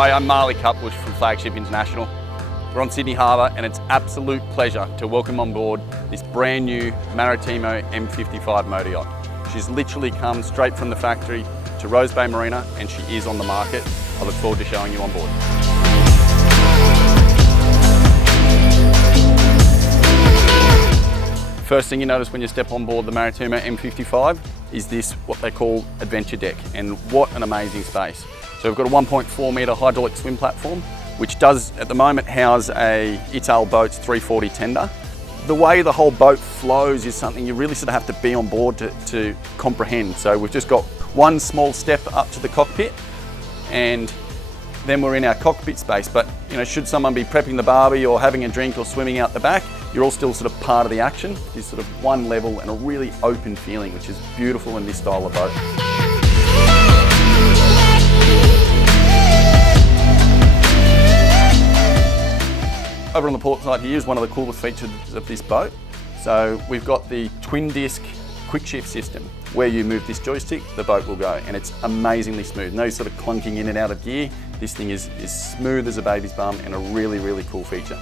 Hi, I'm Maritimo from Flagship International. We're on Sydney Harbour and it's absolute pleasure to welcome on board this brand new Maritimo M55 motor yacht. She's literally come straight from the factory to Rose Bay Marina and she is on the market. I look forward to showing you on board. First thing you notice when you step on board the Maritimo M55 is this, what they call adventure deck, and what an amazing space. So we've got a 1.4 metre hydraulic swim platform, which does at the moment house a Ital Boats 340 tender. The way the whole boat flows is something you really sort of have to be on board to comprehend. So we've just got one small step up to the cockpit and then we're in our cockpit space. But you know, should someone be prepping the barbie or having a drink or swimming out the back, you're all still sort of part of the action. It's sort of one level and a really open feeling, which is beautiful in this style of boat. Over on the port side here is one of the coolest features of this boat. So we've got the twin disc quick shift system. Where you move this joystick, the boat will go, and it's amazingly smooth. No sort of clunking in and out of gear. This thing is smooth as a baby's bum and a really, really cool feature.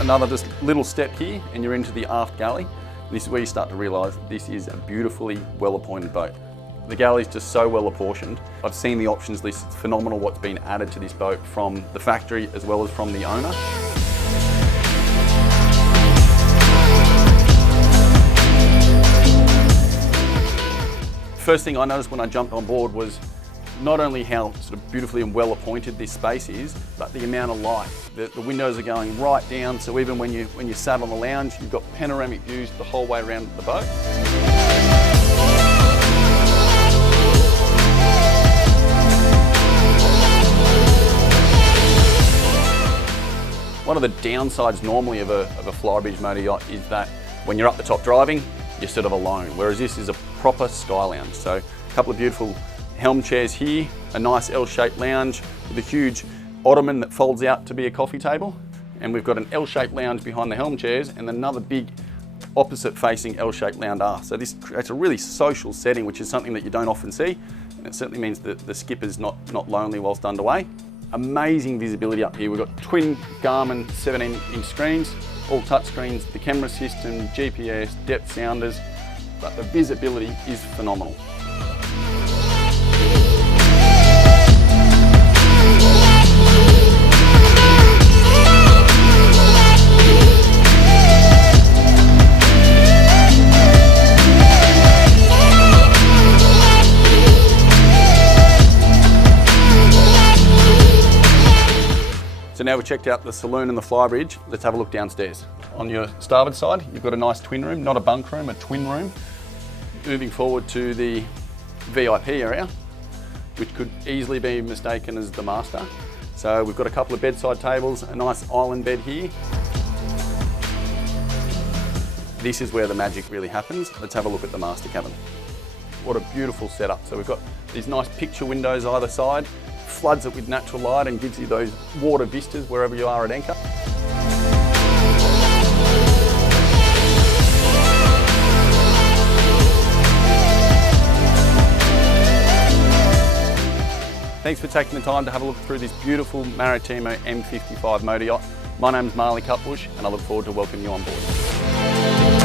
Another just little step here and you're into the aft galley. This is where you start to realise this is a beautifully well-appointed boat. The galley is just so well apportioned. I've seen the options list, it's phenomenal what's been added to this boat from the factory as well as from the owner. First thing I noticed when I jumped on board was not only how sort of beautifully and well appointed this space is, but the amount of light. The windows are going right down, so even when you sat on the lounge, you've got panoramic views the whole way around the boat. One of the downsides normally of a flybridge motor yacht is that when you're up the top driving, you're sort of alone, whereas this is a proper sky lounge. So a couple of beautiful helm chairs here, a nice L-shaped lounge with a huge ottoman that folds out to be a coffee table. And we've got an L-shaped lounge behind the helm chairs and another big opposite facing L-shaped lounge aft. So this creates a really social setting, which is something that you don't often see. And it certainly means that the skipper's not lonely whilst underway. Amazing visibility up here. We've got twin Garmin 17-inch screens, all touch screens, the camera system, GPS, depth sounders, but the visibility is phenomenal. So now we've checked out the saloon and the flybridge, let's have a look downstairs. On your starboard side, you've got a nice twin room, not a bunk room, a twin room. Moving forward to the VIP area, which could easily be mistaken as the master. So we've got a couple of bedside tables, a nice island bed here. This is where the magic really happens. Let's have a look at the master cabin. What a beautiful setup. So we've got these nice picture windows either side, floods it with natural light and gives you those water vistas wherever you are at anchor. Thanks for taking the time to have a look through this beautiful Maritimo M55 motor yacht. My name's Maritimo and I look forward to welcoming you on board.